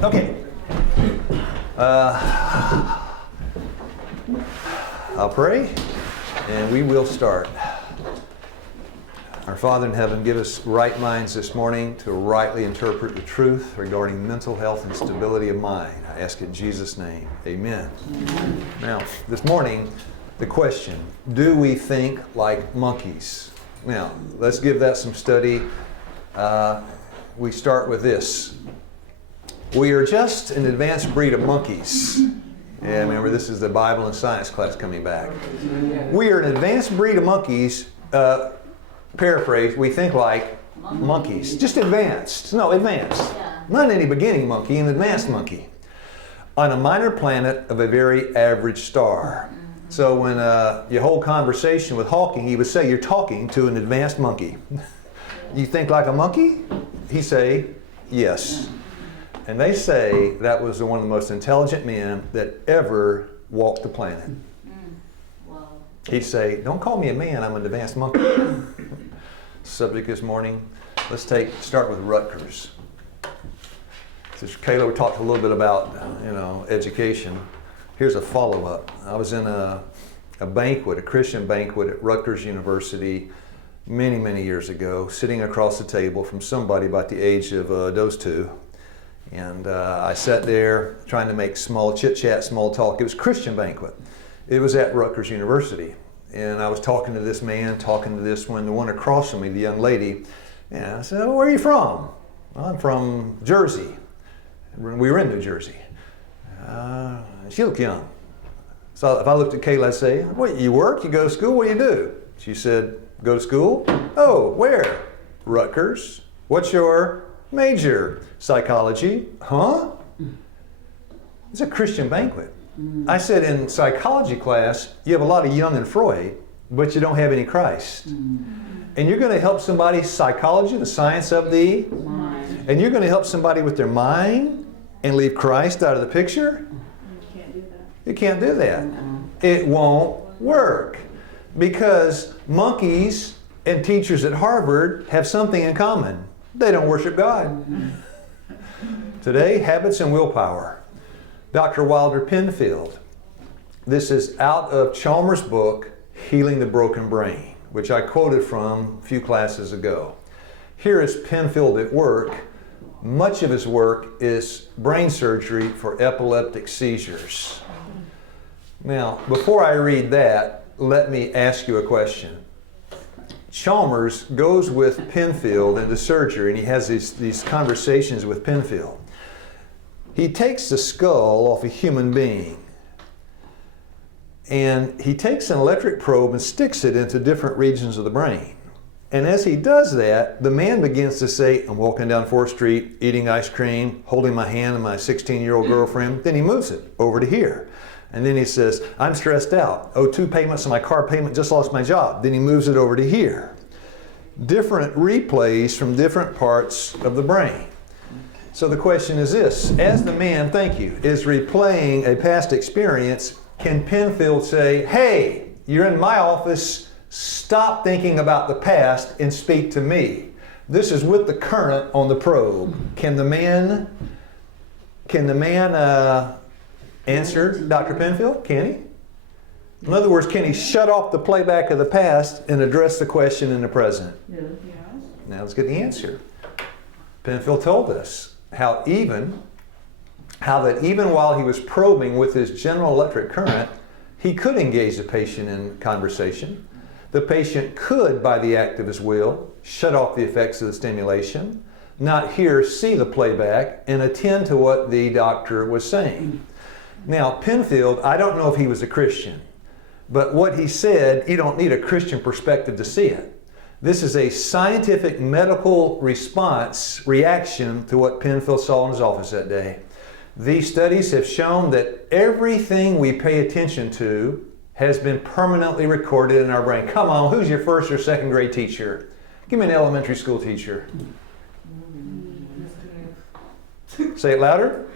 Okay. I'll pray, and we will start. Our Father in heaven, give us right minds this morning to rightly interpret the truth regarding mental health and stability of mind. I ask in Jesus' name. Amen. Amen. Now, this morning, the question, do we think like monkeys? Now, let's give that some study. We start with this. We are just an advanced breed of monkeys. Yeah, remember, this is the Bible and science class coming back. We are an advanced breed of monkeys. Paraphrase, we think like monkeys. Just advanced. No, advanced. Yeah. Not any beginning monkey, an advanced monkey. On a minor planet of a very average star. So when you hold conversation with Hawking, he would say, you're talking to an advanced monkey. You think like a monkey? He'd say, yes. And they say that was one of the most intelligent men that ever walked the planet. Wow. He'd say, don't call me a man, I'm an advanced monkey. Subject this morning, let's start with Rutgers. Since Kayla talked a little bit about, education. Here's a follow-up. I was in a banquet, a Christian banquet at Rutgers University many, many years ago, sitting across the table from somebody about the age of those two. And I sat there trying to make small chit-chat, small talk. It was a Christian banquet. It was at Rutgers University. And I was talking to this man, talking to this one, the one across from me, the young lady. And I said, well, where are you from? Well, I'm from Jersey. We were in New Jersey. She looked young. So if I looked at Kayla, I'd say, what, you work, you go to school, what do you do? She said, go to school? Oh, where? Rutgers. What's your major? Psychology. Huh? It's a Christian banquet. I said in psychology class, you have a lot of Jung and Freud, but you don't have any Christ. And you're going to help somebody, psychology, the science of the mind. And you're going to help somebody with their mind and leave Christ out of the picture? You can't do that. You can't do that. It won't work. Because monkeys and teachers at Harvard have something in common. They don't worship God. Today, habits and willpower. Dr. Wilder Penfield. This is out of Chalmers' book, Healing the Broken Brain, which I quoted from a few classes ago. Here is Penfield at work. Much of his work is brain surgery for epileptic seizures. Now, before I read that, let me ask you a question. Chalmers goes with Penfield into surgery, and he has these conversations with Penfield. He takes the skull off a human being, and he takes an electric probe and sticks it into different regions of the brain. And as he does that, the man begins to say, I'm walking down 4th Street, eating ice cream, holding my hand and my 16-year-old girlfriend. Then he moves it over to here. And then he says, I'm stressed out. Owe 2 payments on my car payment, just lost my job. Then he moves it over to here. Different replays from different parts of the brain. So the question is this, as the man, thank you, is replaying a past experience, can Penfield say, hey, you're in my office, stop thinking about the past and speak to me. This is with the current on the probe. Can the man answer Dr. Penfield? Can he? In other words, can he shut off the playback of the past and address the question in the present? Yeah. Now let's get the answer. Penfield told us how that even while he was probing with his general electric current, he could engage the patient in conversation. The patient could, by the act of his will, shut off the effects of the stimulation, not see the playback, and attend to what the doctor was saying. Now, Penfield, I don't know if he was a Christian, but what he said, you don't need a Christian perspective to see it. This is a scientific medical reaction to what Penfield saw in his office that day. These studies have shown that everything we pay attention to has been permanently recorded in our brain. Come on, who's your 1st or 2nd grade teacher? Give me an elementary school teacher. Say it louder.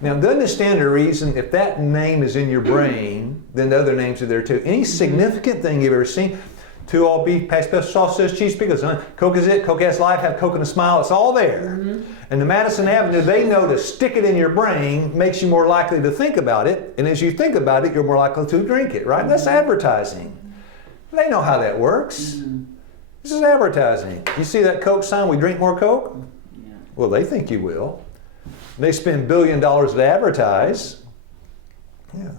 Now, doesn't it stand to reason if that name is in your brain, then the other names are there too? Any significant thing you've ever seen? 2 all beef, patty special sausage, cheese, pickles. Coke is it. Coke has life. Have Coke and a smile. It's all there. And the Madison Avenue, they know to stick it in your brain makes you more likely to think about it. And as you think about it, you're more likely to drink it, right? That's advertising. They know how that works. This is advertising. You see that Coke sign, we drink more Coke? Yeah. Well, they think you will. They spend $1 billion to advertise. Yeah.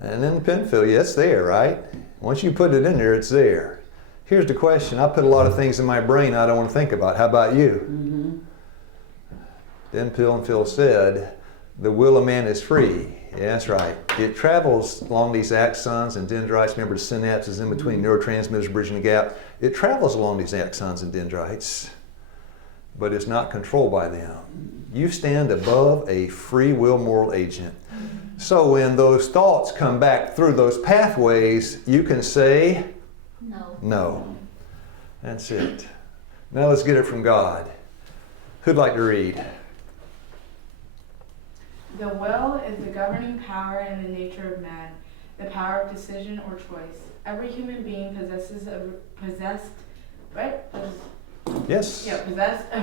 And then pedophilia, it's there, right? Once you put it in there, it's there. Here's the question. I put a lot of things in my brain I don't want to think about. How about you? Then Bill and Phil said, the will of man is free. Yeah, that's right. It travels along these axons and dendrites. Remember, the synapses in between neurotransmitters bridging the gap. It travels along these axons and dendrites, but it's not controlled by them. You stand above a free will moral agent. So when those thoughts come back through those pathways, you can say, no. That's it. Now let's get it from God. Who'd like to read? The will is the governing power in the nature of man, the power of decision or choice. Every human being possessed of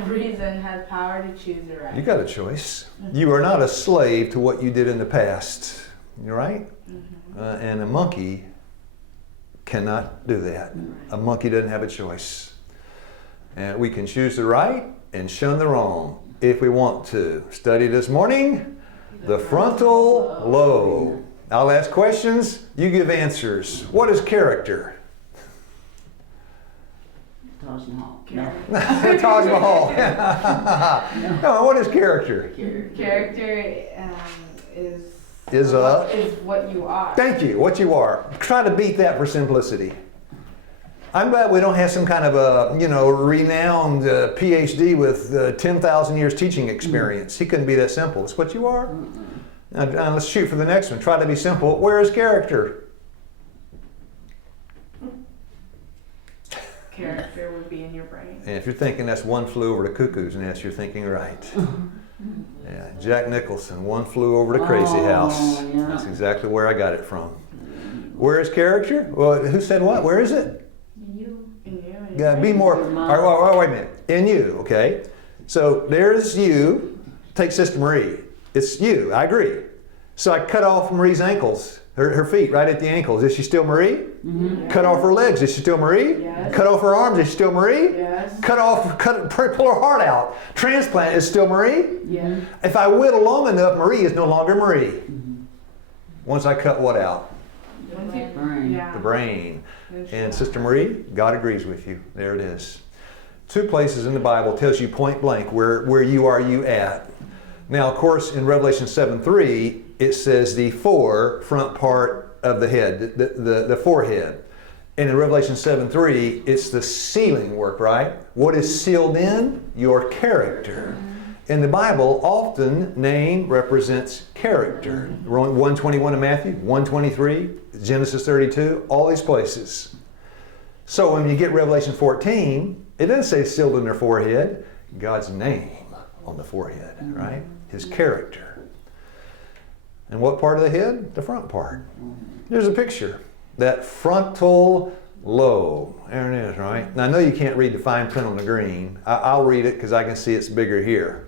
reason has power to choose the right. You got a choice. You are not a slave to what you did in the past. You're right? And a monkey cannot do that. A monkey doesn't have a choice. And we can choose the right and shun the wrong if we want to. Study this morning, the frontal lobe. I'll ask questions, you give answers. What is character? Taj Mahal. Taj Mahal. No, what is character? Character is what you are. Thank you, what you are. Try to beat that for simplicity. I'm glad we don't have some kind of a, renowned PhD with 10,000 years teaching experience. He couldn't be that simple. It's what you are. Now let's shoot for the next one. Try to be simple. Where is character? Character would be in your brain. And if you're thinking that's One Flew Over the Cuckoo's Nest, you're thinking right. Yeah, Jack Nicholson, One Flew Over the Crazy House. Yeah. That's exactly where I got it from. Where is character? Well, who said what? Where is it? In you. Yeah, be more. All right, wait a minute. In you, okay? So there's you. Take Sister Marie. It's you. I agree. So I cut off Marie's ankles, her feet right at the ankles. Is she still Marie? Mm-hmm. Cut off her legs. Is she still Marie? Yes. Cut off her arms. Is she still Marie? Yes. Pull her heart out. Transplant is still Marie? Yes. If I whittle long enough, Marie is no longer Marie. Mm-hmm. Once I cut what out? The brain. Yeah. The brain. And Sister Marie, God agrees with you. There it is. 2 places in the Bible tells you point blank where you are you at. Now, of course, in Revelation 7:3, it says the front part of the head, the forehead. And in Revelation 7:3, it's the sealing work, right? What is sealed in? Your character. In the Bible, often name represents character. 121 in Matthew, 123, Genesis 32, all these places. So when you get Revelation 14, it doesn't say sealed in their forehead, God's name on the forehead, right? His character. And what part of the head? The front part. Here's a picture. That frontal lobe. There it is, right? Now I know you can't read the fine print on the green. I'll read it because I can see it's bigger here.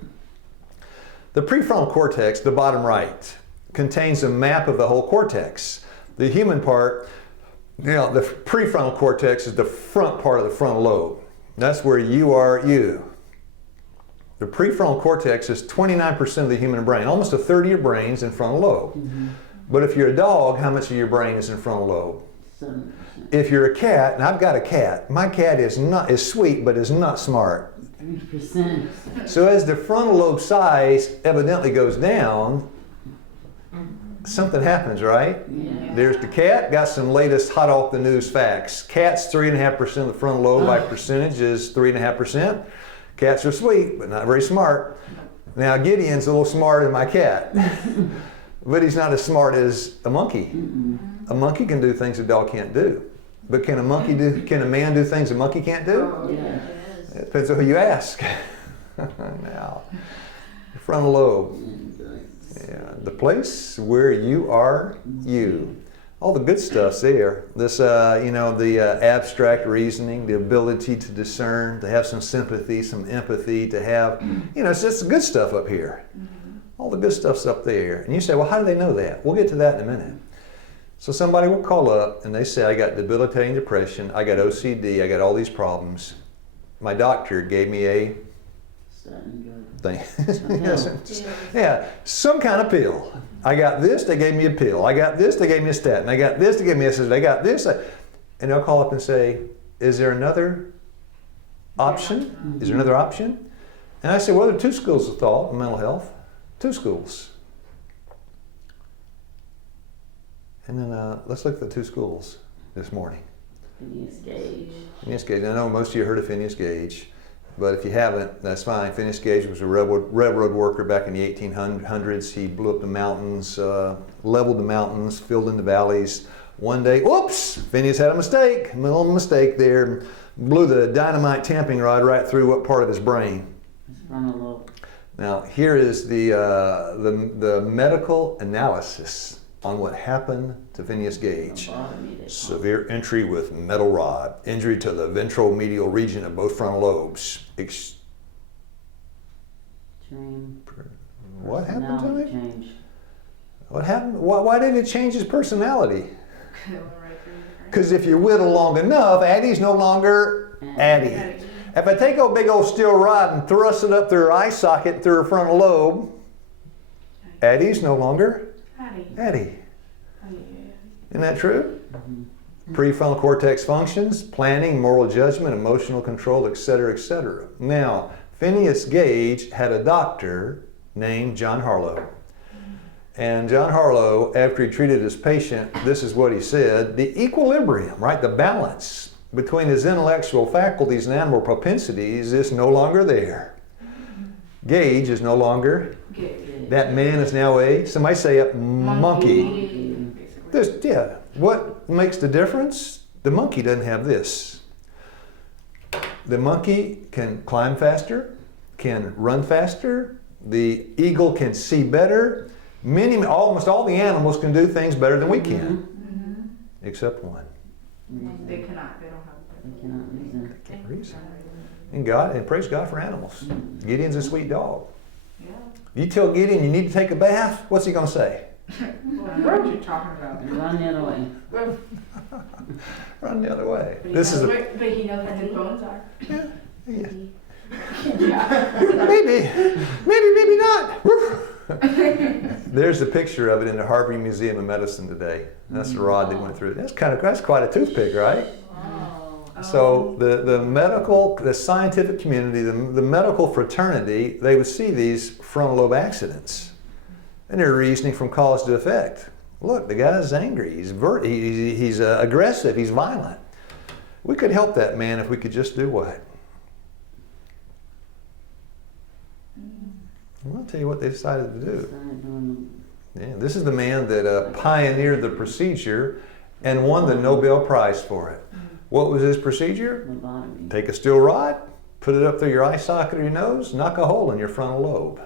The prefrontal cortex, the bottom right, contains a map of the whole cortex. The human part, the prefrontal cortex is the front part of the frontal lobe. That's where you are you. The prefrontal cortex is 29% of the human brain. Almost a third of your brain is in frontal lobe. Mm-hmm. But if you're a dog, how much of your brain is in frontal lobe? 7%. If you're a cat, and I've got a cat, my cat is sweet, but is not smart. 3%. So as the frontal lobe size evidently goes down, something happens, right? Yeah. There's the cat, got some latest hot off the news facts. Cats, 3.5% of the frontal lobe by percentage is 3.5%. Cats are sweet, but not very smart. Now Gideon's a little smarter than my cat, but he's not as smart as a monkey. A monkey can do things a dog can't do. But can a man do things a monkey can't do? Oh, yeah. It depends on who you ask. Now, the frontal lobe. Yeah, the place where you are you. All the good stuff's there. This, the abstract reasoning, the ability to discern, to have some sympathy, some empathy, to have, it's just the good stuff up here. All the good stuff's up there. And you say, well, how do they know that? We'll get to that in a minute. So somebody will call up and they say, I got debilitating depression, I got OCD, I got all these problems. My doctor gave me a thing. Yeah, some kind of pill. I got this, they gave me a pill. I got this, they gave me a statin. I got this, they gave me a, they got this. And they'll call up and say, is there another option? Is there another option? And I say, well, there are two schools of thought in mental health. Two schools. And then let's look at the two schools this morning. Phineas Gage. Phineas Gage. I know most of you heard of Phineas Gage, but if you haven't, that's fine. Phineas Gage was a railroad worker back in the 1800s. He blew up the mountains, leveled the mountains, filled in the valleys. One day, whoops, Phineas had a mistake, a little mistake there. Blew the dynamite tamping rod right through what part of his brain? His frontal lobe. Now, here is the medical analysis on what happened to Phineas Gage. Severe injury with metal rod, injury to the ventral medial region of both frontal lobes. What happened to him? Change. What happened? Why did it change his personality? Because if you whittle long enough, Addie's no longer Addie. If I take a big old steel rod and thrust it up through her eye socket, through her frontal lobe, Addie's no longer Addie. Isn't that true? Prefrontal cortex functions, planning, moral judgment, emotional control, etc., etc. Now, Phineas Gage had a doctor named John Harlow. And John Harlow, after he treated his patient, this is what he said: the equilibrium, right, the balance between his intellectual faculties and animal propensities is no longer there. Gage is no longer. That man is now somebody say a monkey. What makes the difference? The monkey doesn't have this. The monkey can climb faster, can run faster. The eagle can see better. Almost all the animals can do things better than we can, except one. They cannot. They don't have. They cannot reason. They can't reason. And praise God for animals. Gideon's a sweet dog. Yeah. You tell Gideon you need to take a bath, what's he going to say? What are you talking about? Run the other way. Run the other way. But This is but he knows where the bones are. yeah. Yeah. Maybe not. There's a picture of it in the Harvard Museum of Medicine today. That's the rod that went through it. That's quite a toothpick, right? So the scientific community, the medical fraternity, they would see these frontal lobe accidents, and they're reasoning from cause to effect. Look, the guy's angry. He's aggressive. He's violent. We could help that man if we could just do what? I'll tell you what they decided to do. Yeah, this is the man that pioneered the procedure and won the Nobel Prize for it. What was his procedure? Lobotomy. Take a steel rod, put it up through your eye socket or your nose, knock a hole in your frontal lobe.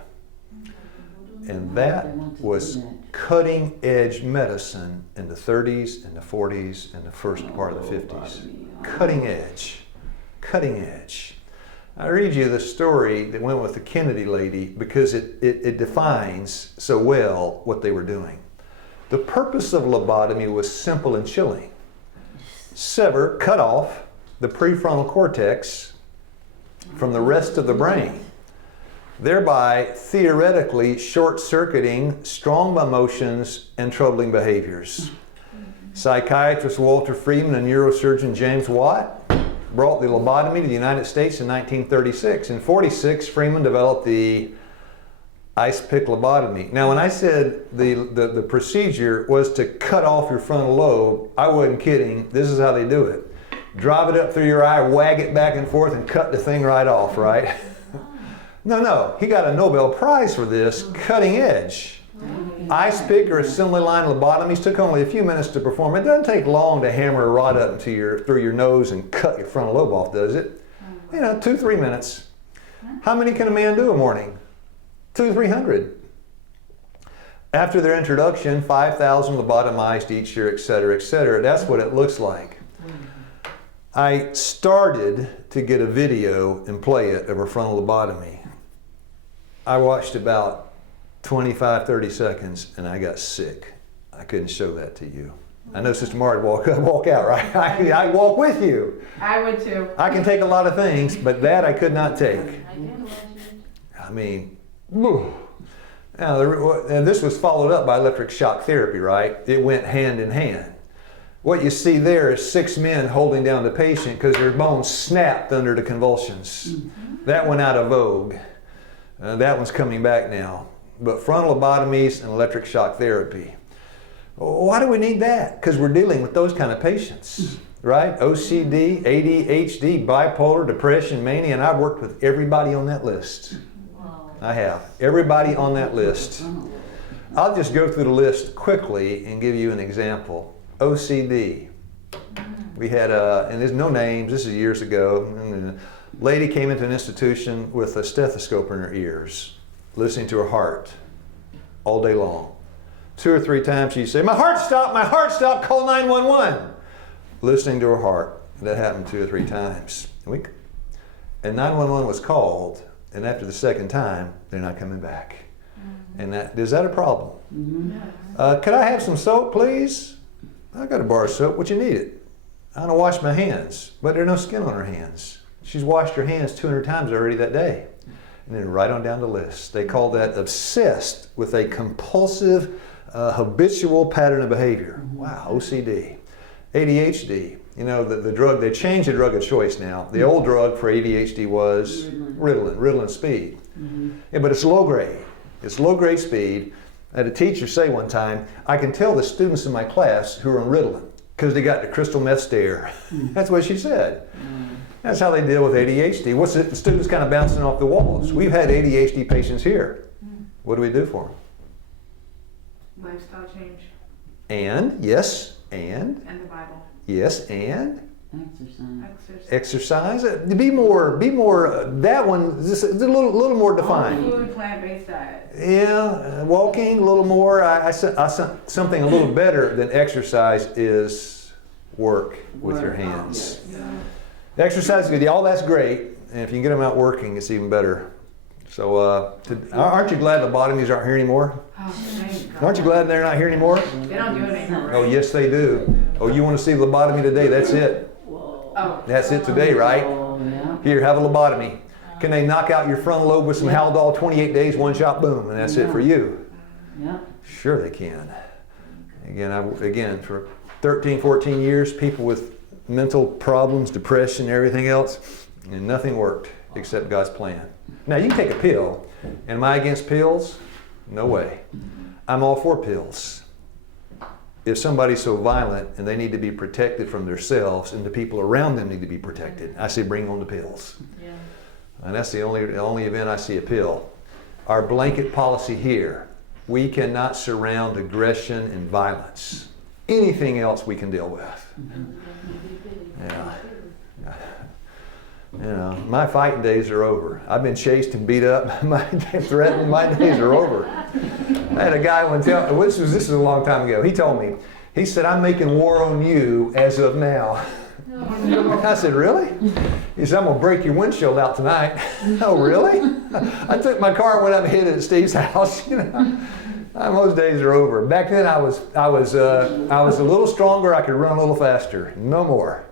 And that was cutting edge medicine in the 30s and the 40s and the first part of the 50s. Cutting edge. Cutting edge. I read you the story that went with the Kennedy lady because it defines so well what they were doing. The purpose of lobotomy was simple and chilling. Cut off the prefrontal cortex from the rest of the brain, thereby theoretically short-circuiting strong emotions and troubling behaviors. Psychiatrist Walter Freeman and neurosurgeon James Watt brought the lobotomy to the United States in 1936. In 1946, Freeman developed the ice pick lobotomy. Now, when I said the procedure was to cut off your frontal lobe, I wasn't kidding. This is how they do it. Drive it up through your eye, wag it back and forth, and cut the thing right off, right? No. He got a Nobel Prize for this, cutting edge. Ice pick or assembly line lobotomies took only a few minutes to perform. It doesn't take long to hammer a rod up through your nose and cut your frontal lobe off, does it? 2-3 minutes. How many can a man do a morning? 200-300. After their introduction, 5,000 lobotomized each year, et cetera, et cetera. That's what it looks like. I started to get a video and play it of a frontal lobotomy. I watched about 25, 30 seconds and I got sick. I couldn't show that to you. I know Sister Marty walk out, right? I walk with you. I would too. I can take a lot of things, but that I could not take. I mean, whew. Now, and this was followed up by electric shock therapy, right? It went hand in hand. What you see there is 6 men holding down the patient because their bones snapped under the convulsions. That went out of vogue. That one's coming back now. But frontal lobotomies and electric shock therapy. Why do we need that? Because we're dealing with those kind of patients, right? OCD, ADHD, bipolar, depression, mania, and I've worked with everybody on that list. I have. Everybody on that list. I'll just go through the list quickly and give you an example. OCD. We had, and there's no names, this is years ago, and a lady came into an institution with a stethoscope in her ears, listening to her heart all day long. 2 or 3 times she'd say, my heart stopped, call 911. Listening to her heart. That happened 2 or 3 times. And 911 was called, and after the second time, they're not coming back. And is that a problem? Could I have some soap, please? I got a bar of soap. What you need it? I want to wash my hands, but there's no skin on her hands. She's washed her hands 200 times already that day. And then right on down the list. They call that obsessed with a compulsive, habitual pattern of behavior. Wow, OCD. ADHD. You know, the drug, they changed the drug of choice now. The old drug for ADHD was Ritalin speed. Yeah, but it's low grade. It's low grade speed. I had a teacher say one time, I can tell the students in my class who are on Ritalin because they got the crystal meth stare. That's what she said. That's how they deal with ADHD. What's the students kind of bouncing off the walls? We've had ADHD patients here. What do we do for them? Lifestyle change. And, yes, and. And the Bible. Yes, and. Exercise. Exercise. Be more. That one is a little more defined. Whole food, plant-based diet. Yeah, walking a little more. Something a little better than exercise is work with your hands. Exercise, all that's great, and if you can get them out working, it's even better. So, aren't you glad the lobotomies aren't here anymore? Oh, thank God. Aren't you glad they're not here anymore? They don't do it anymore. Oh, yes, they do. Oh, you want to see lobotomy today? That's it. Oh. That's it today, right? Oh, yeah. Here, have a lobotomy. Can they knock out your frontal lobe with some Haldol, 28 days, one shot, boom, and that's it for you? Yeah. Sure they can. Again, for 13, 14 years, people with mental problems, depression, everything else, and nothing worked except God's plan. Now, you can take a pill. Am I against pills? No way. I'm all for pills. If somebody's so violent and they need to be protected from themselves and the people around them need to be protected, I say bring on the pills. Yeah. And that's the only event I see a pill. Our blanket policy here, we cannot surround aggression and violence. Anything else we can deal with. Yeah. You know, my fighting days are over. I've been chased and beat up, threatened, my days are over. I had a guy one tell, this is a long time ago, he told me, he said, I'm making war on you as of now. I said, really? He said, I'm going to break your windshield out tonight. Oh, really? I took my car and went up and hid it at Steve's house. You know, those days are over. Back then I was a little stronger, I could run a little faster. No more.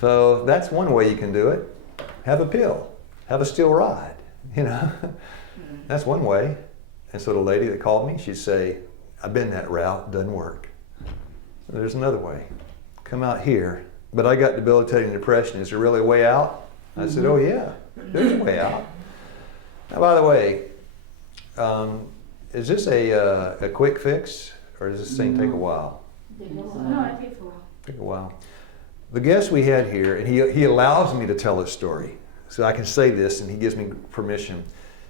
So that's one way you can do it. Have a pill. Have a steel rod. You know, that's one way. And so the lady that called me, she'd say, I've been that route, doesn't work. There's another way. Come out here. But I got debilitating depression. Is there really a way out? I said, oh yeah, there's a way out. Now, by the way, is this a quick fix, or does this thing take a while? No, it takes a while. Take a while. The guest we had here, and he allows me to tell his story, so I can say this, and he gives me permission.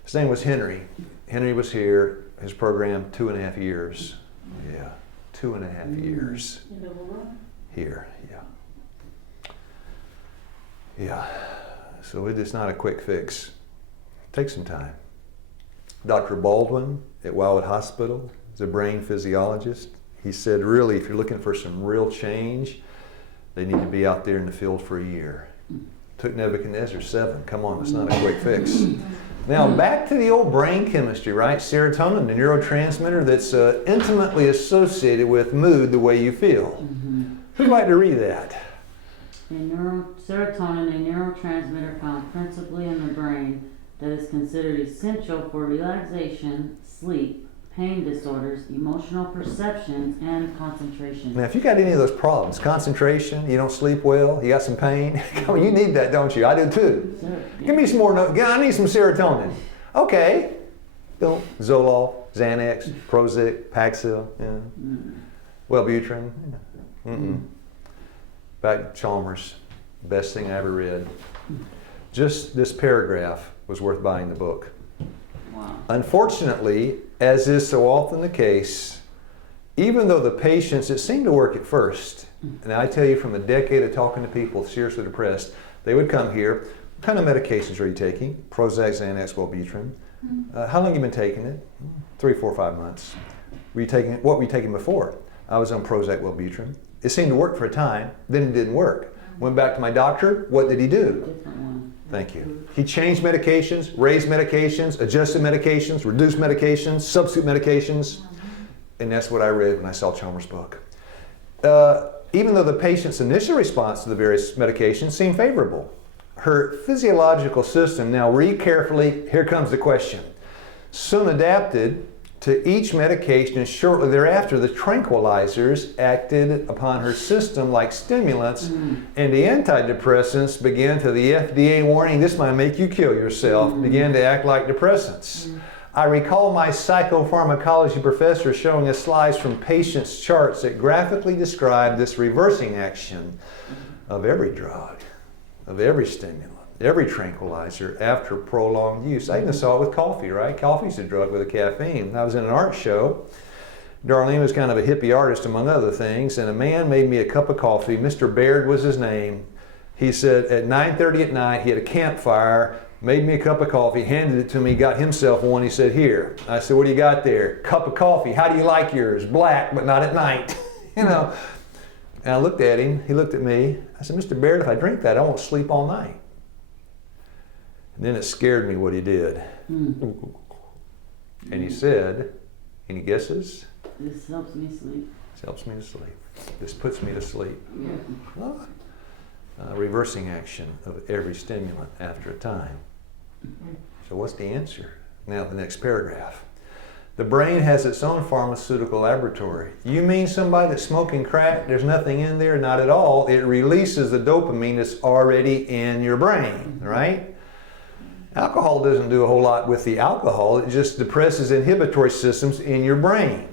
His name was Henry. Henry was here, his program, 2.5 years. Yeah, 2.5 years. Here, yeah. Yeah, so it is not a quick fix. It takes some time. Dr. Baldwin at Wildwood Hospital is a brain physiologist. He said, really, if you're looking for some real change, they need to be out there in the field for a year. Took Nebuchadnezzar 7. Come on, it's not a quick fix. Now, back to the old brain chemistry, right? Serotonin, the neurotransmitter that's intimately associated with mood, the way you feel. Who'd like to read that? Serotonin, a neurotransmitter found principally in the brain that is considered essential for relaxation, sleep, pain disorders, emotional perceptions, and concentration. Now, if you got any of those problems, concentration, you don't sleep well, you got some pain, you need that, don't you? I do too. Sure. Give me some more, I need some serotonin. Okay. Zoloft, Xanax, Prozac, Paxil, Wellbutrin. Back to Chalmers, best thing I ever read. Just this paragraph was worth buying the book. Wow. Unfortunately, as is so often the case, even though the patients, it seemed to work at first, and I tell you from a decade of talking to people seriously depressed, they would come here, what kind of medications are you taking? Prozac, Xanax, Wellbutrin. How long have you been taking it? 3, 4, 5 months. What were you taking before? I was on Prozac, Wellbutrin. It seemed to work for a time, then it didn't work. Went back to my doctor, what did he do? Different one. Thank you. He changed medications, raised medications, adjusted medications, reduced medications, substitute medications, and that's what I read when I saw Chalmers' book. Even though the patient's initial response to the various medications seemed favorable, her physiological system, now read carefully, here comes the question, soon adapted to each medication, and shortly thereafter the tranquilizers acted upon her system like stimulants, and the antidepressants began to the FDA warning, this might make you kill yourself, began to act like depressants. I recall my psychopharmacology professor showing us slides from patients' charts that graphically described this reversing action of every drug, of every stimulant, every tranquilizer after prolonged use. I even saw it with coffee, right? Coffee's a drug with a caffeine. I was in an art show. Darlene was kind of a hippie artist, among other things, and a man made me a cup of coffee. Mr. Baird was his name. He said at 9:30 at night, he had a campfire, made me a cup of coffee, handed it to me, got himself one. He said, here. I said, what do you got there? Cup of coffee. How do you like yours? Black, but not at night. You know. And I looked at him. He looked at me. I said, Mr. Baird, if I drink that, I won't sleep all night. And then it scared me what he did. And he said, any guesses? This helps me sleep. This helps me to sleep. This puts me to sleep. Yeah. Reversing action of every stimulant after a time. So what's the answer? Now the next paragraph. The brain has its own pharmaceutical laboratory. You mean somebody that's smoking crack, there's nothing in there? Not at all. It releases the dopamine that's already in your brain, right? Alcohol doesn't do a whole lot with the alcohol. It just depresses inhibitory systems in your brain.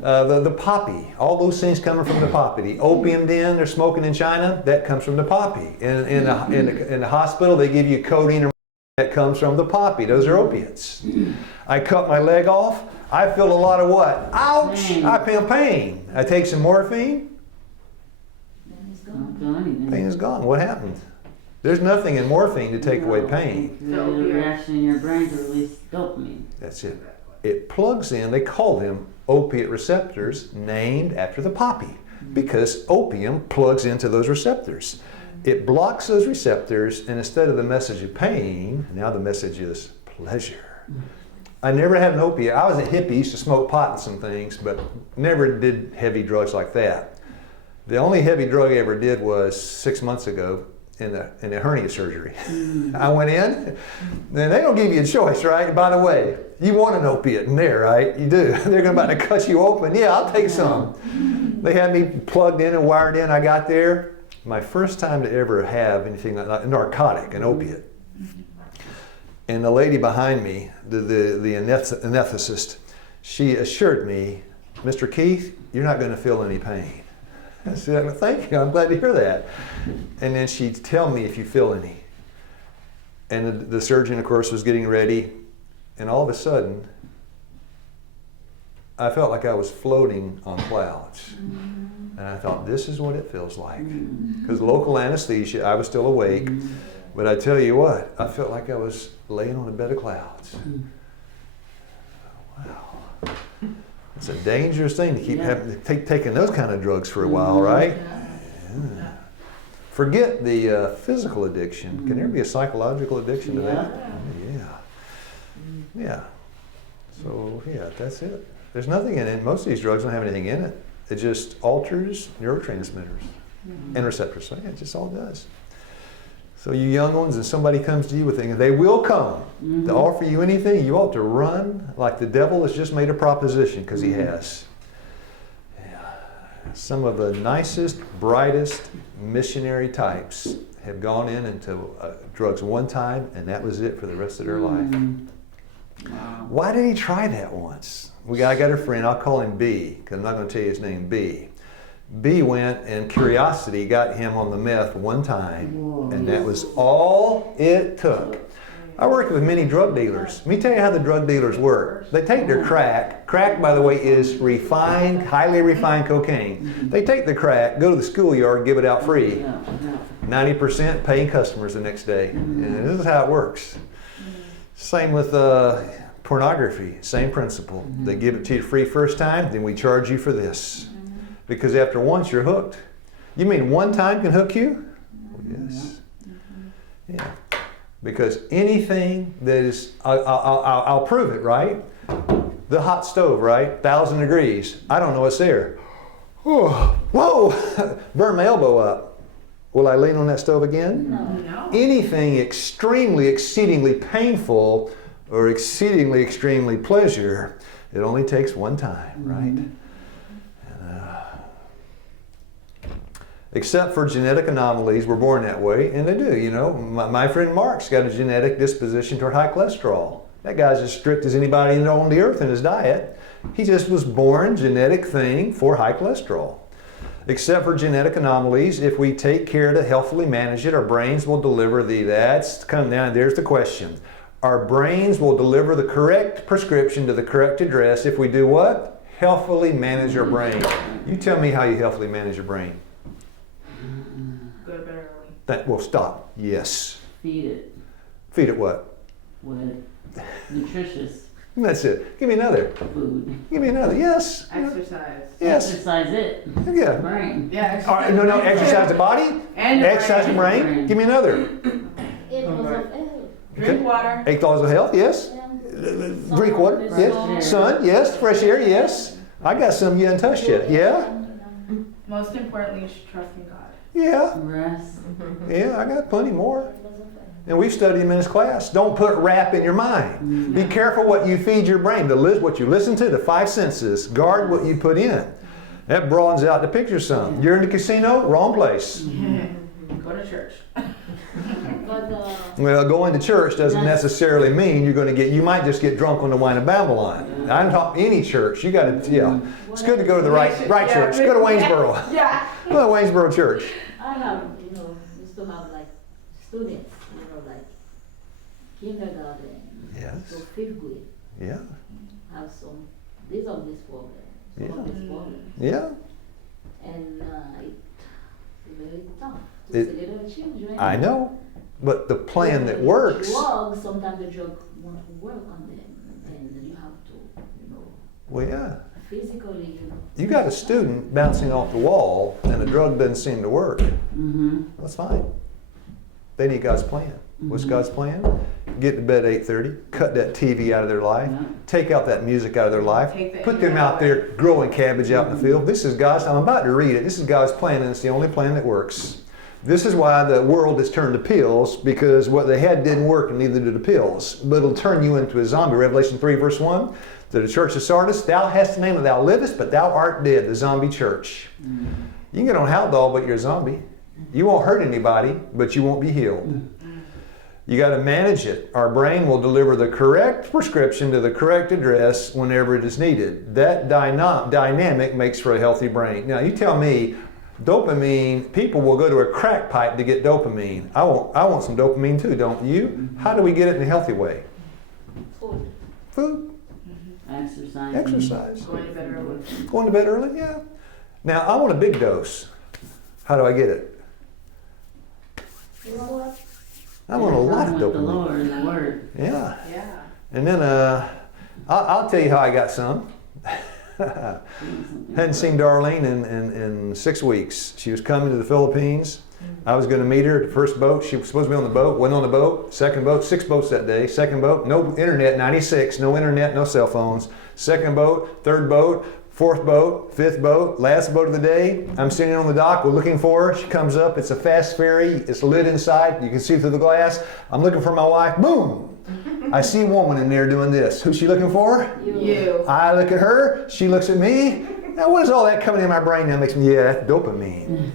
The poppy, all those things coming from the poppy. The opium den they're smoking in China, that comes from the poppy. In the hospital, they give you codeine, that comes from the poppy. Those are opiates. I cut my leg off. I feel a lot of what? Ouch! Pain. I feel pain. I take some morphine. Don't do anything. Pain is gone. What happened? There's nothing in morphine to take away pain. There's a reaction in your brain to release dopamine. That's it. It plugs in, they call them opiate receptors, named after the poppy, because opium plugs into those receptors. It blocks those receptors, and instead of the message of pain, now the message is pleasure. I never had an opiate. I was a hippie, used to smoke pot and some things, but never did heavy drugs like that. The only heavy drug I ever did was 6 months ago in the hernia surgery. I went in, and they don't give you a choice, right? By the way, you want an opiate in there, right? You do. They're about to cut you open. Yeah, I'll take some. They had me plugged in and wired in. I got there. My first time to ever have anything like a narcotic, an opiate. And the lady behind me, the anesthetist, she assured me, Mr. Keith, you're not going to feel any pain. I said, well, thank you, I'm glad to hear that. And then she'd tell me if you feel any. And the surgeon, of course, was getting ready. And all of a sudden, I felt like I was floating on clouds. And I thought, this is what it feels like. Because local anesthesia, I was still awake. But I tell you what, I felt like I was laying on a bed of clouds. Wow. It's a dangerous thing to keep taking those kind of drugs for a while, right? Yeah. Forget the physical addiction. Can there be a psychological addiction to that? Yeah. So, that's it. There's nothing in it. Most of these drugs don't have anything in it. It just alters neurotransmitters and receptors. So, it just all does. So, you young ones, and somebody comes to you with things, they will come to offer you anything, you ought to run like the devil has just made a proposition, because he has. Some of the nicest, brightest missionary types have gone into drugs one time, and that was it for the rest of their life. Wow. Why did he try that once? I got a friend, I'll call him B, because I'm not going to tell you his name, B. B went, and curiosity got him on the meth one time, and that was all it took. I worked with many drug dealers. Let me tell you how the drug dealers work. They take their crack. Crack, by the way, is refined, highly refined cocaine. They take the crack, go to the schoolyard, give it out free. 90% paying customers the next day. And this is how it works. Same with pornography, same principle. They give it to you free first time, then we charge you for this. Because after once, you're hooked. You mean one time can hook you? Yes. Yeah. Because anything that is, I'll prove it, right? The hot stove, right? 1,000 degrees. I don't know what's there. Oh, whoa! Burn my elbow up. Will I lean on that stove again? No. Anything extremely, exceedingly painful or exceedingly, extremely pleasure, it only takes one time, right? Except for genetic anomalies, we're born that way, and they do, you know. My friend Mark's got a genetic disposition toward high cholesterol. That guy's as strict as anybody on the earth in his diet. He just was born genetic thing for high cholesterol. Except for genetic anomalies, if we take care to healthily manage it, our brains will deliver that's come down, there's the question. Our brains will deliver the correct prescription to the correct address if we do what? Healthily manage our brain. You tell me how you healthily manage your brain. Go to bed early. Well, stop. Yes. Feed it Feed it what? with nutritious That's it. Give me another. food. Give me another. Yes. Exercise. Yes. Exercise it. Yeah. Brain. Yeah, exercise. All right, no, exercise the body. And your Exercise the brain. brain. Give me another. Drink water. 8 laws of health. Yes. Drink water. Yes. Sun. Yes. Fresh air. Yes. I got some you haven't touched yet. Yeah. Most importantly, you should trust in God. Yeah. Rest. Yeah. I got plenty more. And we've studied them in this class. Don't put rap in your mind. Be careful what you feed your brain. What you listen to, the 5 senses. Guard what you put in. That broadens out the picture some. You're in the casino, wrong place. Go to church. Well, going to church doesn't necessarily mean you're going to you might just get drunk on the wine of Babylon. I'm talking any church. You got to, It's good to go to the right church. Go to Waynesboro. Yeah. Go to Waynesboro Church. I have, used to have like students, like kindergarten. Yes. So fifth grade Yeah. have some of these problems. Some of these problems. Yeah. And it's very tough to see little children. I know. But the plan that works. Drugs, sometimes the drug won't work on them. And you have to, Well, yeah. physically, You got a student bouncing off the wall and the drug doesn't seem to work. That's fine. They need God's plan. What's God's plan? Get to bed at 8:30, cut that TV out of their life, take out that music out of their life, put them out there growing cabbage out in the field. This is God's, I'm about to read it, this is God's plan and it's the only plan that works. This is why the world has turned to pills, because what they had didn't work and neither did the pills. But it'll turn you into a zombie. Revelation 3 verse 1, to the church of Sardis, thou hast the name of thou livest, but thou art dead, the zombie church. You can get on Haldol, but you're a zombie. You won't hurt anybody, but you won't be healed. You got to manage it. Our brain will deliver the correct prescription to the correct address whenever it is needed. That dynamic makes for a healthy brain. Now, you tell me, dopamine, people will go to a crack pipe to get dopamine. I want some dopamine too, don't you? How do we get it in a healthy way? Food. Exercise. Going to bed early. Going to bed early? Yeah. Now, I want a big dose. How do I get it? I want a lot of The dopamine. Lord and the Word. Yeah. Yeah. And then I'll tell you how I got some. Hadn't seen Darlene in 6 weeks. She was coming to the Philippines. I was going to meet her at the first boat. She was supposed to be on the boat, wasn't on the boat. Second boat, 6 boats that day. Second boat, no internet, 96, no internet, no cell phones. Second boat, third boat, fourth boat, fifth boat, last boat of the day. I'm sitting on the dock, we're looking for her. She comes up, it's a fast ferry, it's lit inside, you can see through the glass. I'm looking for my wife, boom! I see a woman in there doing this. Who's she looking for? You. I look at her, she looks at me. Now what is all that coming in my brain now makes me, yeah, that's dopamine.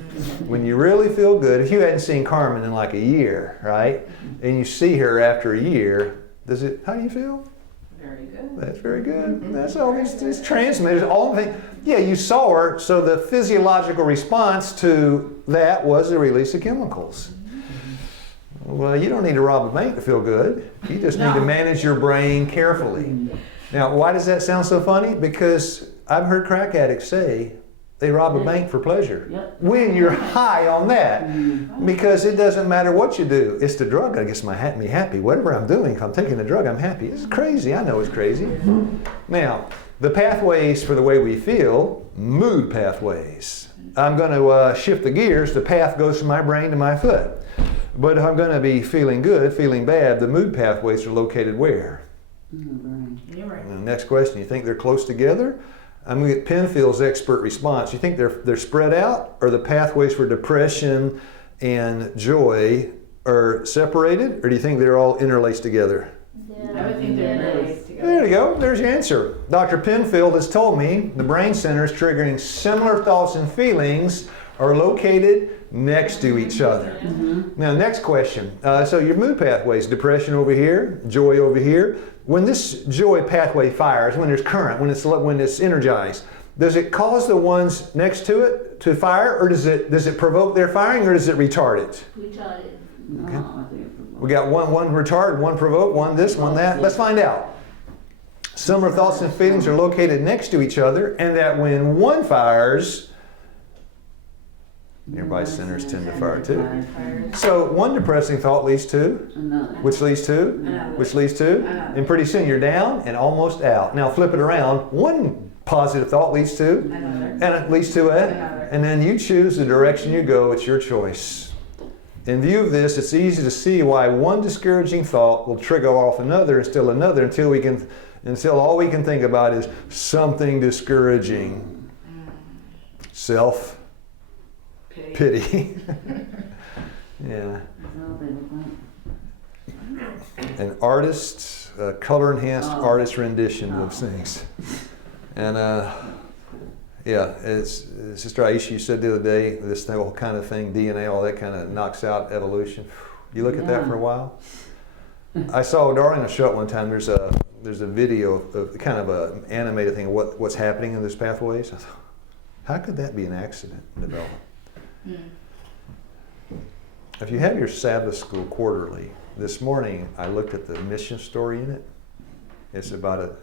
When you really feel good, if you hadn't seen Carmen in like a year, right? And you see her after a year, how do you feel? Very good. That's very good. That's all these transmitters, all the things. Yeah, you saw her, so the physiological response to that was the release of chemicals. Well, you don't need to rob a bank to feel good. You just need to manage your brain carefully. Now, why does that sound so funny? Because I've heard crack addicts say they rob a bank for pleasure. Yep. When you're high on that. Because it doesn't matter what you do. It's the drug that gets me happy. Whatever I'm doing, if I'm taking the drug, I'm happy. It's crazy. I know it's crazy. Now, the pathways for the way we feel, mood pathways. I'm going to shift the gears. The path goes from my brain to my foot. But if I'm going to be feeling good, feeling bad, the mood pathways are located where? You're right. And the next question, you think they're close together? I'm going to get Penfield's expert response. You think they're spread out, or the pathways for depression and joy are separated, or do you think they're all interlaced together? I would think they're related together. There you go. There's your answer. Dr. Penfield has told me the brain centers triggering similar thoughts and feelings are located next to each other. Now, next question. So your mood pathways, depression over here, joy over here. When this joy pathway fires, when there's current, when it's energized, does it cause the ones next to it to fire, or does it provoke their firing, or does it retard it? Retarded. No, I think it's We got one retard, one provoke, one this, one that. Let's find out. Similar thoughts and feelings are located next to each other, and that when one fires, nearby centers tend to fire too. So one depressing thought leads to, another. which leads to, which leads to, and pretty soon you're down and almost out. Now flip it around. One positive thought leads to, and it leads to it, and then you choose the direction you go. It's your choice. In view of this, it's easy to see why one discouraging thought will trigger off another and still another until all we can think about is something discouraging. Self-pity. Yeah. An artist, color-enhanced artist rendition of things. And yeah, it's Sister Aisha, you said the other day, this whole kind of thing, DNA, all that kind of knocks out evolution. You look at that for a while? I saw Darlene show it one time. There's a video of kind of an animated thing of what's happening in those pathways. I thought, how could that be an accident in development? If you have your Sabbath school quarterly, this morning I looked at the mission story in it. It's about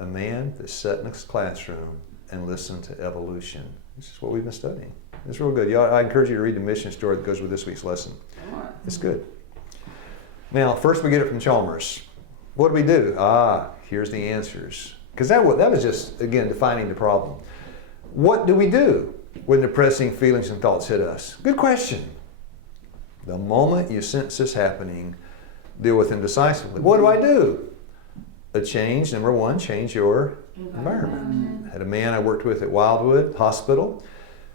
a man that sat in a classroom and listened to evolution. This is what we've been studying. It's real good. I encourage you to read the mission story that goes with this week's lesson. It's good. Now, first we get it from Chalmers. What do we do? Here's the answers. Because that was just, again, defining the problem. What do we do when depressing feelings and thoughts hit us? Good question. The moment you sense this happening, deal with them decisively. What do I do? Number one, change your environment. I had a man I worked with at Wildwood Hospital.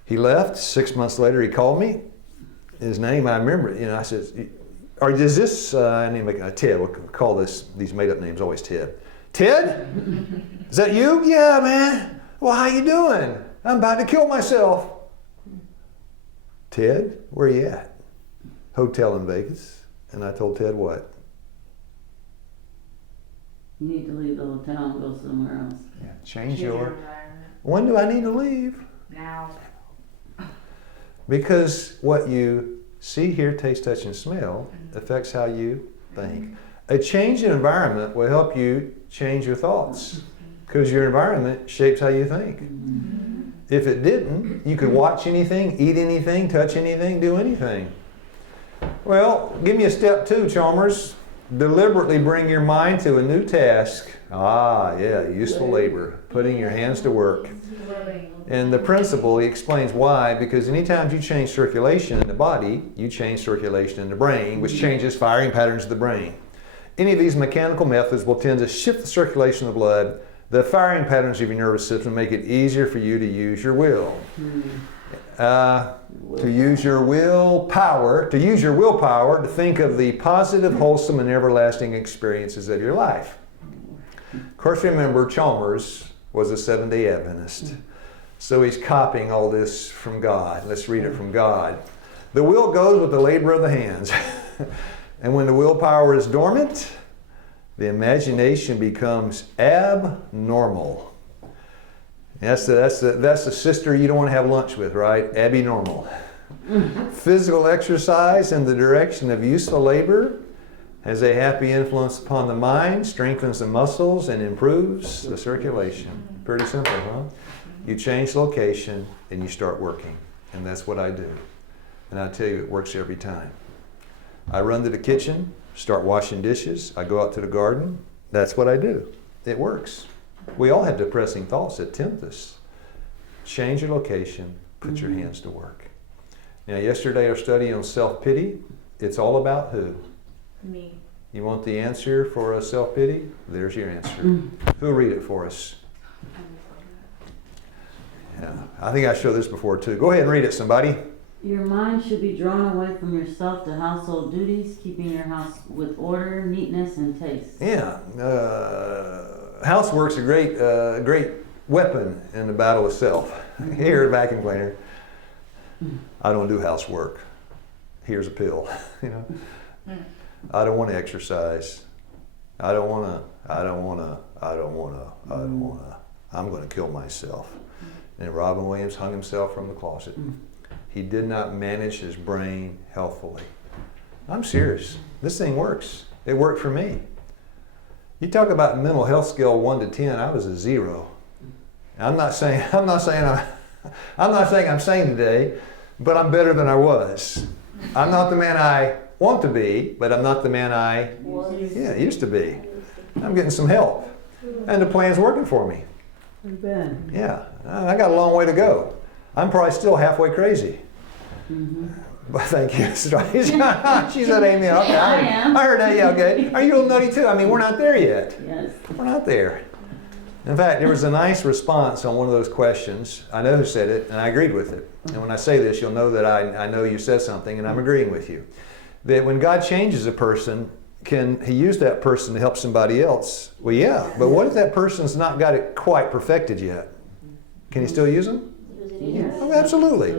He left. 6 months later, he called me. His name, I remember, I said, or is this, I need to make a Ted, we'll call these made up names always Ted. Ted? Is that you? Yeah, man. Well, how you doing? I'm about to kill myself. Ted, where you at? Hotel in Vegas. And I told Ted what? You need to leave the hotel and go somewhere else. Yeah, change your environment. When do I need to leave? Now. Because what you see, hear, taste, touch, and smell affects how you think. A change in environment will help you change your thoughts because your environment shapes how you think. If it didn't, you could watch anything, eat anything, touch anything, do anything. Well, give me a step two, Chalmers. Deliberately bring your mind to a new task Ah, yeah, useful labor, putting your hands to work. And the principle, he explains why, because anytime you change circulation in the body, you change circulation in the brain, which changes firing patterns of the brain. Any of these mechanical methods will tend to shift the circulation of the blood, the firing patterns of your nervous system, make it easier for you to use your will. To use your willpower to think of the positive, wholesome, and everlasting experiences of your life. Of course, remember, Chalmers was a Seventh-day Adventist. So he's copying all this from God. Let's read it from God. The will goes with the labor of the hands. And when the willpower is dormant, the imagination becomes abnormal. That's the sister you don't want to have lunch with, right? Abnormal. Physical exercise in the direction of useful labor has a happy influence upon the mind, strengthens the muscles, and improves the circulation. Pretty simple, huh? You change location and you start working. And that's what I do. And I tell you, it works every time. I run to the kitchen, start washing dishes. I go out to the garden. That's what I do. It works. We all have depressing thoughts that tempt us. Change your location, put your hands to work. Now, yesterday our study on self-pity, it's all about who? Me. You want the answer for a self-pity? There's your answer. Who'll read it for us? Yeah, I think I showed this before too. Go ahead and read it, somebody. Your mind should be drawn away from yourself to household duties, keeping your house with order, neatness, and taste. Yeah, housework's a great weapon in the battle with self. Here, vacuum cleaner. I don't do housework. Here's a pill. You know, I don't want to exercise. I don't want to. I'm going to kill myself. And Robin Williams hung himself from the closet. He did not manage his brain healthfully. I'm serious. This thing works. It worked for me. You talk about mental health scale 1 to 10. I was a 0. I'm not saying I'm sane today, but I'm better than I was. I'm not the man I want to be, but I'm not the man I used to be. I'm getting some help, and the plan's working for me. Yeah, I got a long way to go. I'm probably still halfway crazy. But thank you. She said amen. Okay, I am. I heard that. Yeah, okay. Are you a little nutty too? I mean, we're not there yet. Yes. We're not there. In fact, there was a nice response on one of those questions. I know who said it, and I agreed with it. And when I say this, you'll know that I know you said something, and I'm agreeing with you. That when God changes a person, can He use that person to help somebody else? Well, yeah. But what if that person's not got it quite perfected yet? Can He still use them? Yes. Oh, absolutely.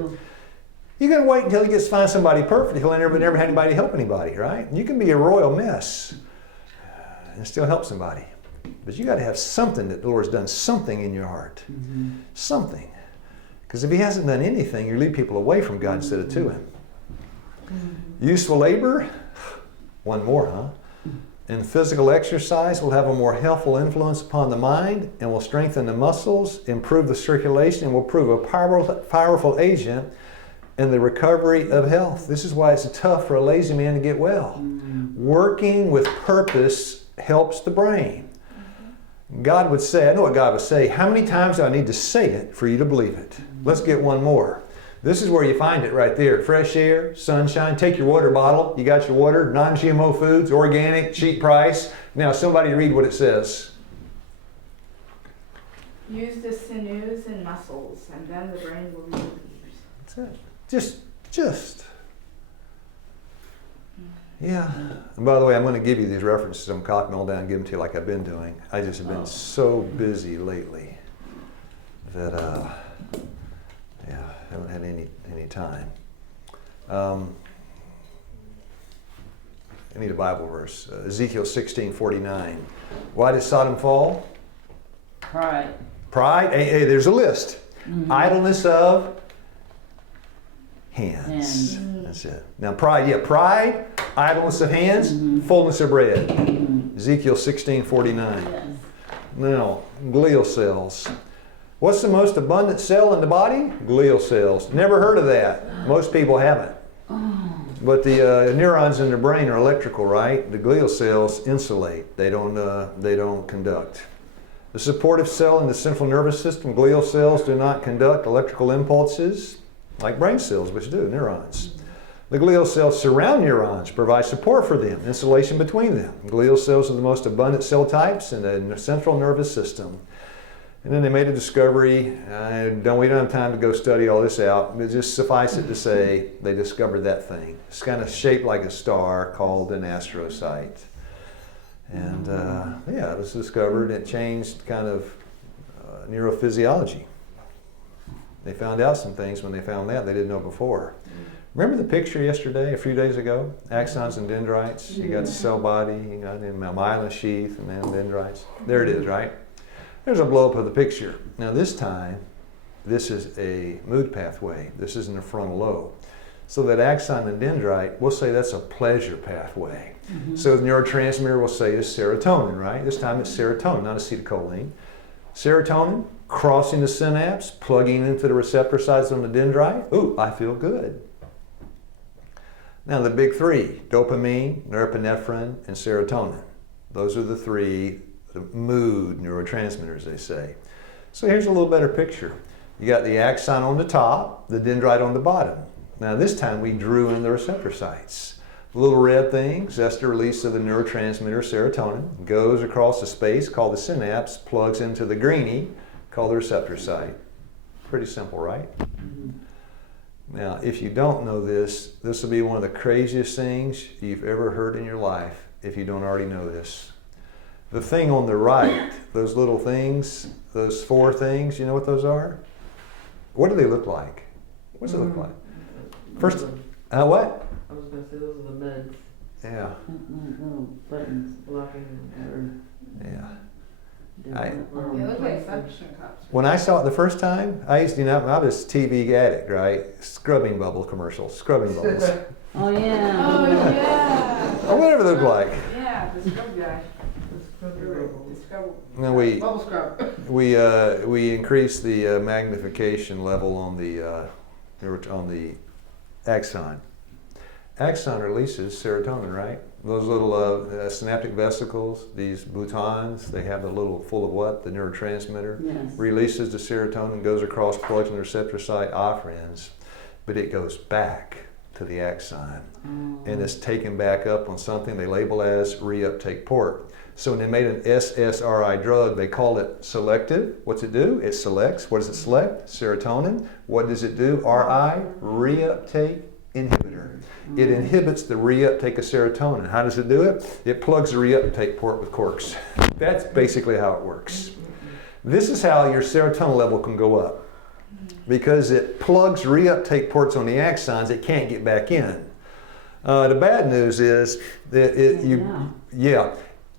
You got to wait until He gets to find somebody perfect. He'll never had anybody help anybody, right? You can be a royal mess and still help somebody. But you got to have something that the Lord's done something in your heart. Something. Because if He hasn't done anything, you lead people away from God instead of to Him. Useful labor. One more, huh? And physical exercise will have a more helpful influence upon the mind and will strengthen the muscles, improve the circulation, and will prove a powerful agent in the recovery of health. This is why it's tough for a lazy man to get well. Working with purpose helps the brain. God would say, I know what God would say, how many times do I need to say it for you to believe it? Let's get one more. This is where you find it right there. Fresh air, sunshine. Take your water bottle. You got your water, non-GMO foods, organic, cheap price. Now somebody read what it says. Use the sinews and muscles, and then the brain will be relieved. That's it. Just. Yeah. And by the way, I'm going to give you these references. I'm copying them all down and give them to you like I've been doing. I just have been so busy lately that, I haven't had any time. I need a Bible verse. Ezekiel 16:49. Why did Sodom fall? Pride. Pride. Hey, there's a list. Idleness of hands. That's it. Now pride, pride, idleness of hands, fullness of bread. Ezekiel 16:49. Yes. Now, glial cells. What's the most abundant cell in the body? Glial cells. Never heard of that. Most people haven't. But the neurons in the brain are electrical, right? The glial cells insulate. They don't conduct. The supportive cell in the central nervous system, glial cells, do not conduct electrical impulses like brain cells, which do, neurons. The glial cells surround neurons, provide support for them, insulation between them. Glial cells are the most abundant cell types in the central nervous system. And then they made a discovery. We don't have time to go study all this out, but just suffice it to say they discovered that thing. It's kind of shaped like a star called an astrocyte. And it was discovered. It changed kind of neurophysiology. They found out some things when they found that they didn't know before. Remember the picture yesterday, a few days ago? Axons and dendrites. You got the cell body, you got the myelin sheath, and then dendrites. There it is, right? There's a blow-up of the picture. Now this time, this is a mood pathway. This is in the frontal lobe. So that axon and dendrite, we'll say that's a pleasure pathway. Mm-hmm. So the neurotransmitter we'll say is serotonin, right? This time it's serotonin, not acetylcholine. Serotonin crossing the synapse, plugging into the receptor sites on the dendrite. Ooh, I feel good. Now the big three, dopamine, norepinephrine, and serotonin. Those are the three mood neurotransmitters, they say. So here's a little better picture. You got the axon on the top, the dendrite on the bottom. Now this time we drew in the receptor sites. The little red things, that's the release of the neurotransmitter serotonin, goes across the space called the synapse, plugs into the greenie called the receptor site. Pretty simple, right? Now, if you don't know this, this will be one of the craziest things you've ever heard in your life if you don't already know this. The thing on the right, those little things, those four things, you know what those are? What do they look like? What does it look like? First, what? I was going to say those are the meds. Yeah. Little buttons. Blocking Yeah. They look like suction cups. When I saw it the first time, I was TV addict, right? Scrubbing bubble commercials, scrubbing bubbles. Oh yeah. Oh yeah. Or whatever they look like. Yeah, the scrub guy. the Scrub. Now we Bubble scrub. we increased the magnification level on the axon. Axon releases serotonin, right? Those little synaptic vesicles, these boutons, they have the little full of what? The neurotransmitter. Yes. Releases the serotonin, goes across, plugs in the receptor site, offerins, but it goes back to the axon. And it's taken back up on something they label as reuptake port. So when they made an SSRI drug, they called it selective. What's it do? It selects. What does it select? Serotonin. What does it do? RI, reuptake inhibitor. It inhibits the reuptake of serotonin. How does it do it? It plugs the reuptake port with corks. That's basically how it works. This is how your serotonin level can go up. Because it plugs reuptake ports on the axons, it can't get back in. The bad news is that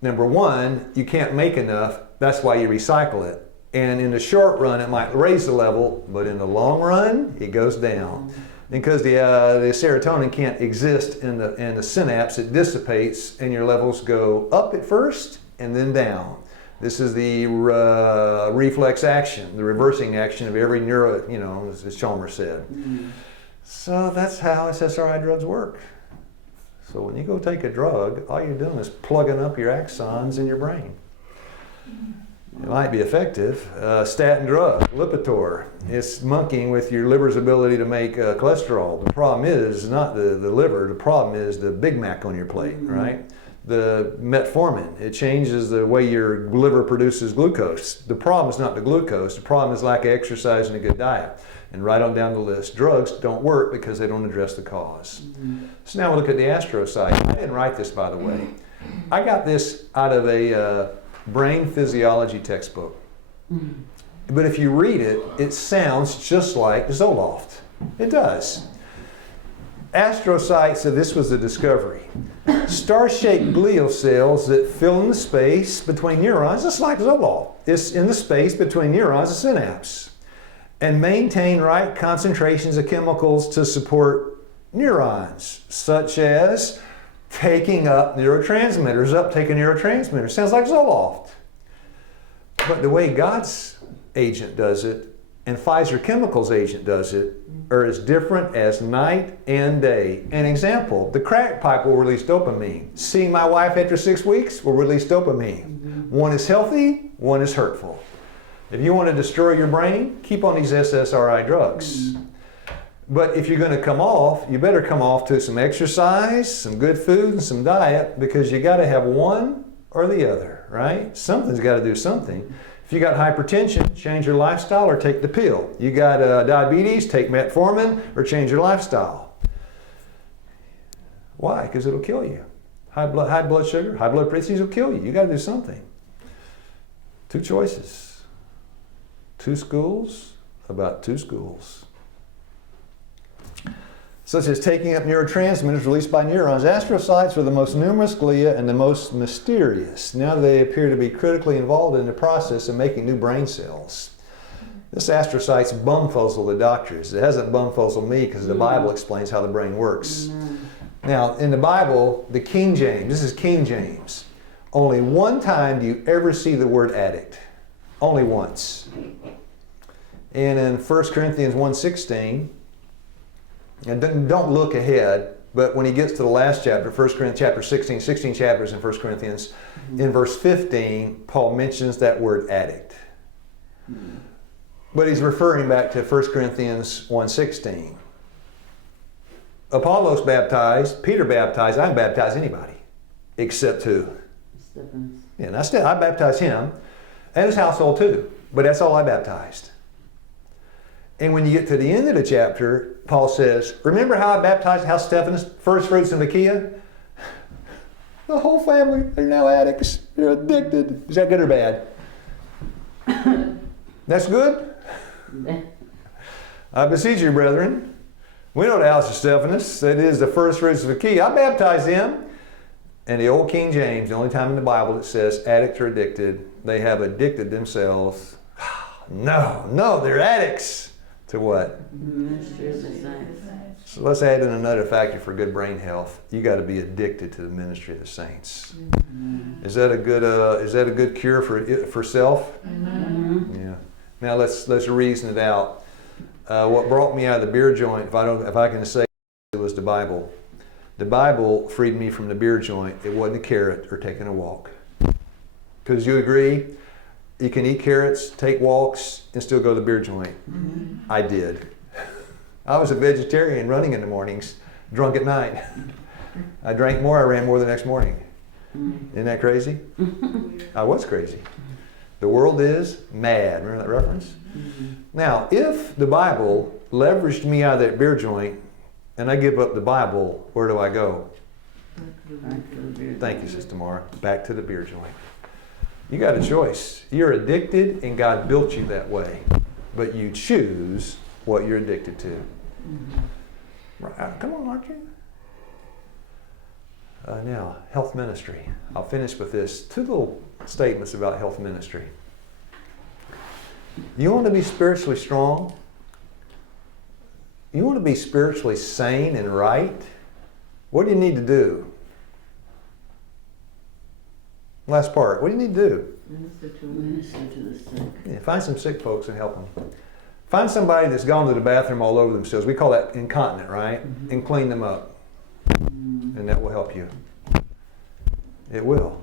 number one, you can't make enough. That's why you recycle it. And in the short run, it might raise the level, but in the long run, it goes down. Because the serotonin can't exist in the synapse, it dissipates, and your levels go up at first and then down. This is the reflex action, the reversing action of every neuro, as Chalmers said. So that's how SSRI drugs work. So when you go take a drug, all you're doing is plugging up your axons in your brain. It might be effective. Statin drug, Lipitor, it's monkeying with your liver's ability to make cholesterol. The problem is not the liver, the problem is the Big Mac on your plate, right? The metformin, it changes the way your liver produces glucose. The problem is not the glucose, the problem is lack of exercise and a good diet. And right on down the list. Drugs don't work because they don't address the cause. So now we look at the astrocyte. I didn't write this, by the way. I got this out of a brain physiology textbook. But if you read it, it sounds just like Zoloft. It does. Astrocytes, so this was the discovery. Star-shaped glial cells that fill in the space between neurons, just like Zoloft. It's in the space between neurons and synapse. And maintain right concentrations of chemicals to support neurons, such as taking up neurotransmitters, uptaking neurotransmitters. Sounds like Zoloft. But the way God's agent does it and Pfizer Chemicals agent does it, are as different as night and day. An example, the crack pipe will release dopamine. Seeing my wife after 6 weeks will release dopamine. One is healthy, one is hurtful. If you want to destroy your brain, keep on these SSRI drugs. But if you're going to come off, you better come off to some exercise, some good food, and some diet, because you got to have one or the other, right? Something's got to do something. If you got hypertension, change your lifestyle or take the pill. You got diabetes, take metformin or change your lifestyle. Why? Because it'll kill you. High blood sugar, high blood pressure will kill you. You got to do something. 2 choices. 2 schools about 2 schools. Such as taking up neurotransmitters released by neurons. Astrocytes are the most numerous glia and the most mysterious. Now they appear to be critically involved in the process of making new brain cells. This astrocytes bumfuzzle the doctors. It hasn't bumfuzzled me because the Bible explains how the brain works. Now, in the Bible, the King James, this is King James, only one time do you ever see the word addict. Only once. And in 1 Corinthians 1:16, and don't look ahead, but when he gets to the last chapter, 1 Corinthians chapter 16 chapters in 1 Corinthians, in verse 15, Paul mentions that word addict. But he's referring back to 1 Corinthians 1:16. Apollos baptized, Peter baptized, I didn't baptize anybody, except who? Stephens. Yeah, and I baptized him and his household too, but that's all I baptized. And when you get to the end of the chapter, Paul says, remember how I baptized how Stephanus, first fruits in Achaia? The whole family, they're now addicts. They're addicted. Is that good or bad? That's good? I beseech you, brethren. We know the house of Stephanus. That is the first fruits of Achaia. I baptized him. And the old King James, the only time in the Bible it says addicts are addicted. They have addicted themselves. No, they're addicts. To what? Ministry of the saints. So let's add in another factor for good brain health. You got to be addicted to the ministry of the saints. Is that a good cure for self? Yeah. Now let's reason it out. What brought me out of the beer joint, if I can say it, was the Bible. The Bible freed me from the beer joint. It wasn't a carrot or taking a walk. Because you agree, you can eat carrots, take walks, and still go to the beer joint. I did. I was a vegetarian running in the mornings, drunk at night. I drank more, I ran more the next morning. Isn't that crazy? I was crazy. The world is mad. Remember that reference? Now, if the Bible leveraged me out of that beer joint and I give up the Bible, where do I go? Thank you, Sister Mara. Back to the beer joint. You got a choice. You're addicted and God built you that way. But you choose what you're addicted to. Right. Come on, aren't you? Now, health ministry. I'll finish with this. 2 little statements about health ministry. You want to be spiritually strong? You want to be spiritually sane and right? What do you need to do? Last part. What do you need to do? Minister to the sick. Yeah, find some sick folks and help them. Find somebody that's gone to the bathroom all over themselves. We call that incontinent, right? And clean them up. And that will help you. It will.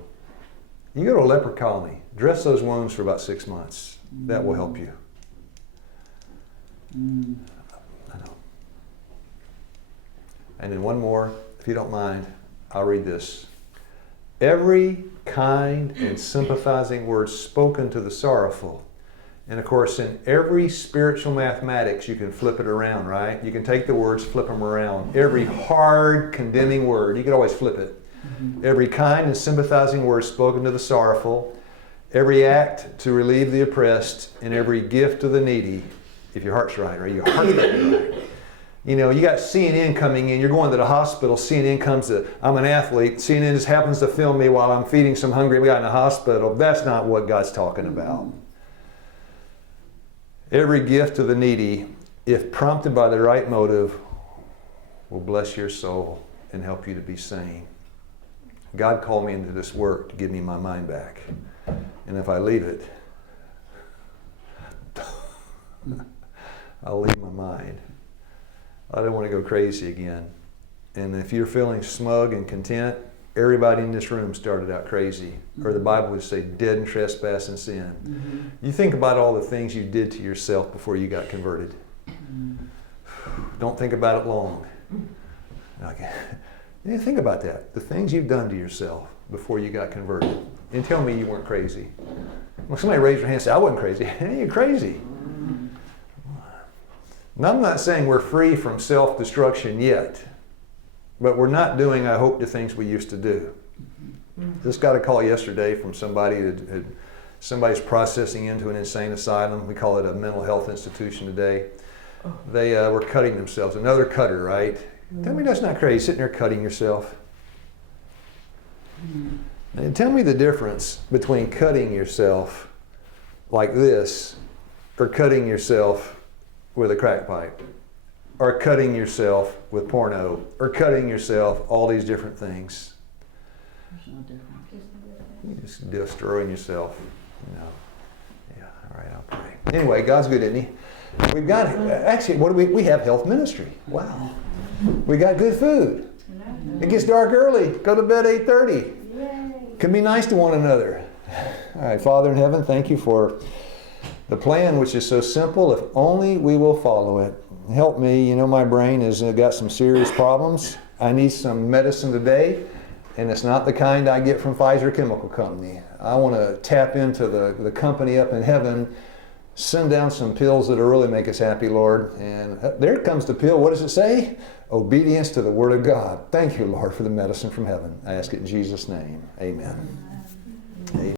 You go to a leper colony. Dress those wounds for about 6 months. That will help you. I know. And then one more, if you don't mind, I'll read this. Every kind and sympathizing word spoken to the sorrowful. And of course, in every spiritual mathematics, you can flip it around, right? You can take the words, flip them around. Every hard, condemning word, you can always flip it. Every kind and sympathizing word spoken to the sorrowful. Every act to relieve the oppressed. And every gift to the needy. If your heart's right, or your heart's right. You know, you got CNN coming in, you're going to the hospital, CNN comes to, I'm an athlete, CNN just happens to film me while I'm feeding some hungry guy in the hospital. That's not what God's talking about. Every gift to the needy, if prompted by the right motive, will bless your soul and help you to be sane. God called me into this work to give me my mind back. And if I leave it, I'll leave my mind. I don't want to go crazy again. And if you're feeling smug and content, everybody in this room started out crazy. Or the Bible would say dead in trespass and sin. Mm-hmm. You think about all the things you did to yourself before you got converted. Don't think about it long. Okay. Yeah, think about that. The things you've done to yourself before you got converted. And tell me you weren't crazy. Well, somebody raise their hand and say, I wasn't crazy. Hey, you're crazy. Now, I'm not saying we're free from self-destruction yet, but we're not doing, I hope, the things we used to do. Just got a call yesterday from somebody that somebody's processing into an insane asylum. We call it a mental health institution today. They were cutting themselves. Another cutter, right? Tell me that's not crazy, sitting there cutting yourself. And tell me the difference between cutting yourself like this or cutting yourself with a crack pipe or cutting yourself with porno or cutting yourself all these different things. There's no difference. You're just destroying yourself. You know. Yeah, all right, I'll pray. Anyway, God's good, isn't he? We've got, actually, what do we have health ministry. Wow. We got good food. It gets dark early. Go to bed 8:30. Can be nice to one another. All right, Father in heaven, thank you for the plan, which is so simple. If only we will follow it. Help me. You know, my brain has got some serious problems. I need some medicine today, and it's not the kind I get from Pfizer Chemical Company. I want to tap into the company up in heaven. Send down some pills that'll really make us happy, Lord. And there comes the pill. What does it say? Obedience to the Word of God. Thank you, Lord, for the medicine from heaven. I ask it in Jesus' name. Amen.